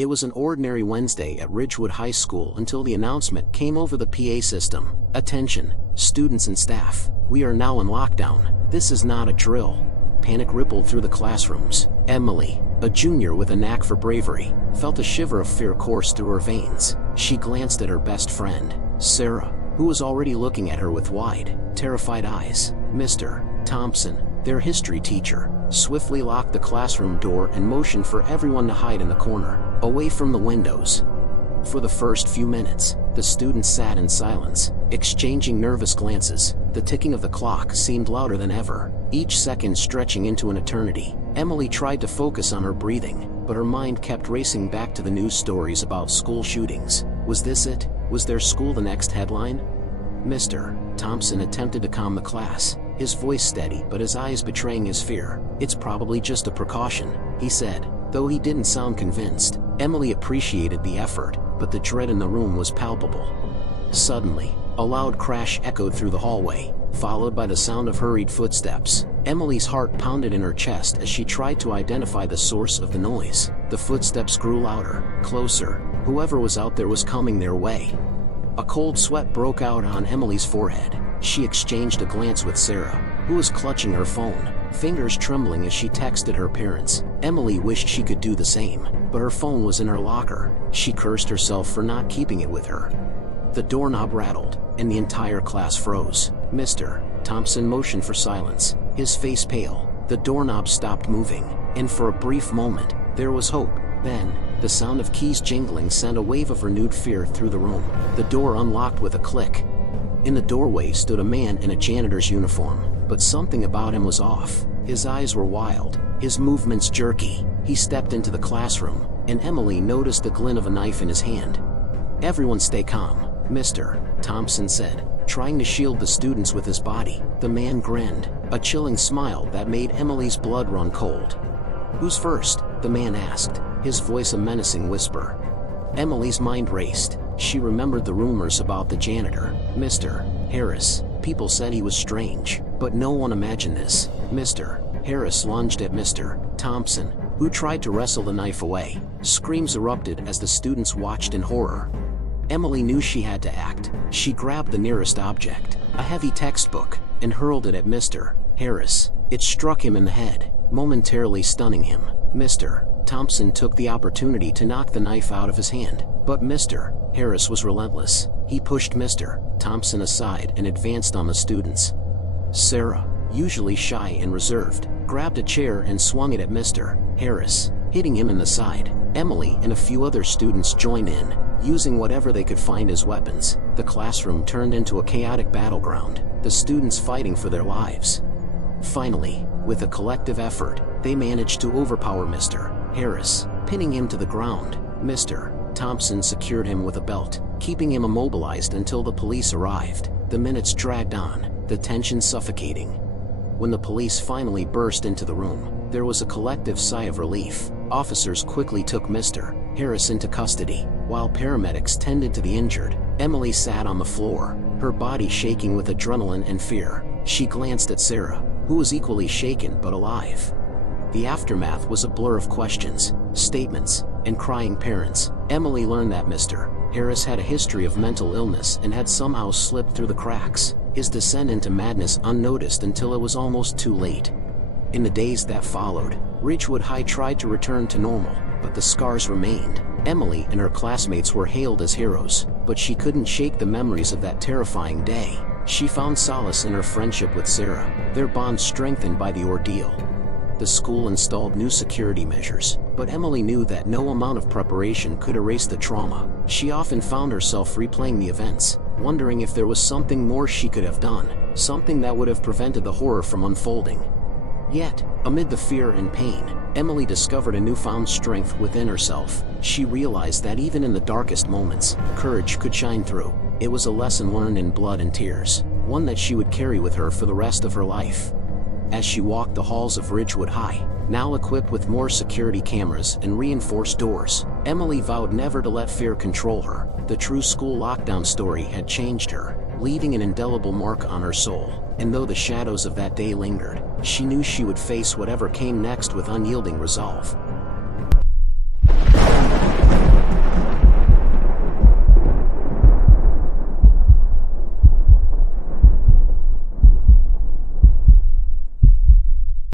It was an ordinary Wednesday at Ridgewood High School until the announcement came over the PA system. "Attention, students and staff. We are now in lockdown. This is not a drill." Panic rippled through the classrooms. Emily, a junior with a knack for bravery, felt a shiver of fear course through her veins. She glanced at her best friend, Sarah, who was already looking at her with wide, terrified eyes. Mr. Thompson, their history teacher, swiftly locked the classroom door and motioned for everyone to hide in the corner, away from the windows. For the first few minutes, the students sat in silence, exchanging nervous glances. The ticking of the clock seemed louder than ever, each second stretching into an eternity. Emily tried to focus on her breathing, but her mind kept racing back to the news stories about school shootings. Was this it? Was their school the next headline? Mr. Thompson attempted to calm the class, his voice steady but his eyes betraying his fear. "It's probably just a precaution," he said, though he didn't sound convinced. Emily appreciated the effort, but the dread in the room was palpable. Suddenly, a loud crash echoed through the hallway, followed by the sound of hurried footsteps. Emily's heart pounded in her chest as she tried to identify the source of the noise. The footsteps grew louder, closer. Whoever was out there was coming their way. A cold sweat broke out on Emily's forehead. She exchanged a glance with Sarah, who was clutching her phone, fingers trembling as she texted her parents. Emily wished she could do the same, but her phone was in her locker. She cursed herself for not keeping it with her. The doorknob rattled, and the entire class froze. Mr. Thompson motioned for silence, his face pale. The doorknob stopped moving, and for a brief moment, there was hope. Then, the sound of keys jingling sent a wave of renewed fear through the room. The door unlocked with a click. In the doorway stood a man in a janitor's uniform, but something about him was off. His eyes were wild, his movements jerky. He stepped into the classroom, and Emily noticed the glint of a knife in his hand. "Everyone stay calm," Mr. Thompson said, trying to shield the students with his body. The man grinned, a chilling smile that made Emily's blood run cold. "Who's first?" the man asked, his voice a menacing whisper. Emily's mind raced. She remembered the rumors about the janitor, Mr. Harris. People said he was strange, but no one imagined this. Mr. Harris lunged at Mr. Thompson, who tried to wrestle the knife away. Screams erupted as the students watched in horror. Emily knew she had to act. She grabbed the nearest object, a heavy textbook, and hurled it at Mr. Harris. It struck him in the head, momentarily stunning him. Mr. Thompson took the opportunity to knock the knife out of his hand, but Mr. Harris was relentless. He pushed Mr. Thompson aside and advanced on the students. Sarah, usually shy and reserved, grabbed a chair and swung it at Mr. Harris, hitting him in the side. Emily and a few other students joined in, using whatever they could find as weapons. The classroom turned into a chaotic battleground, the students fighting for their lives. Finally, with a collective effort, they managed to overpower Mr. Harris, pinning him to the ground. Mr. Thompson secured him with a belt, keeping him immobilized until the police arrived. The minutes dragged on, the tension suffocating. When the police finally burst into the room, there was a collective sigh of relief. Officers quickly took Mr. Harris into custody, while paramedics tended to the injured. Emily sat on the floor, her body shaking with adrenaline and fear. She glanced at Sarah, who was equally shaken but alive. The aftermath was a blur of questions, statements, and crying parents. Emily learned that Mr. Harris had a history of mental illness and had somehow slipped through the cracks, his descent into madness unnoticed until it was almost too late. In the days that followed, Ridgewood High tried to return to normal, but the scars remained. Emily and her classmates were hailed as heroes, but she couldn't shake the memories of that terrifying day. She found solace in her friendship with Sarah, their bond strengthened by the ordeal. The school installed new security measures, but Emily knew that no amount of preparation could erase the trauma. She often found herself replaying the events, wondering if there was something more she could have done, something that would have prevented the horror from unfolding. Yet, amid the fear and pain, Emily discovered a newfound strength within herself. She realized that even in the darkest moments, courage could shine through. It was a lesson learned in blood and tears, one that she would carry with her for the rest of her life. As she walked the halls of Ridgewood High, now equipped with more security cameras and reinforced doors, Emily vowed never to let fear control her. The true school lockdown story had changed her, leaving an indelible mark on her soul. And though the shadows of that day lingered, she knew she would face whatever came next with unyielding resolve.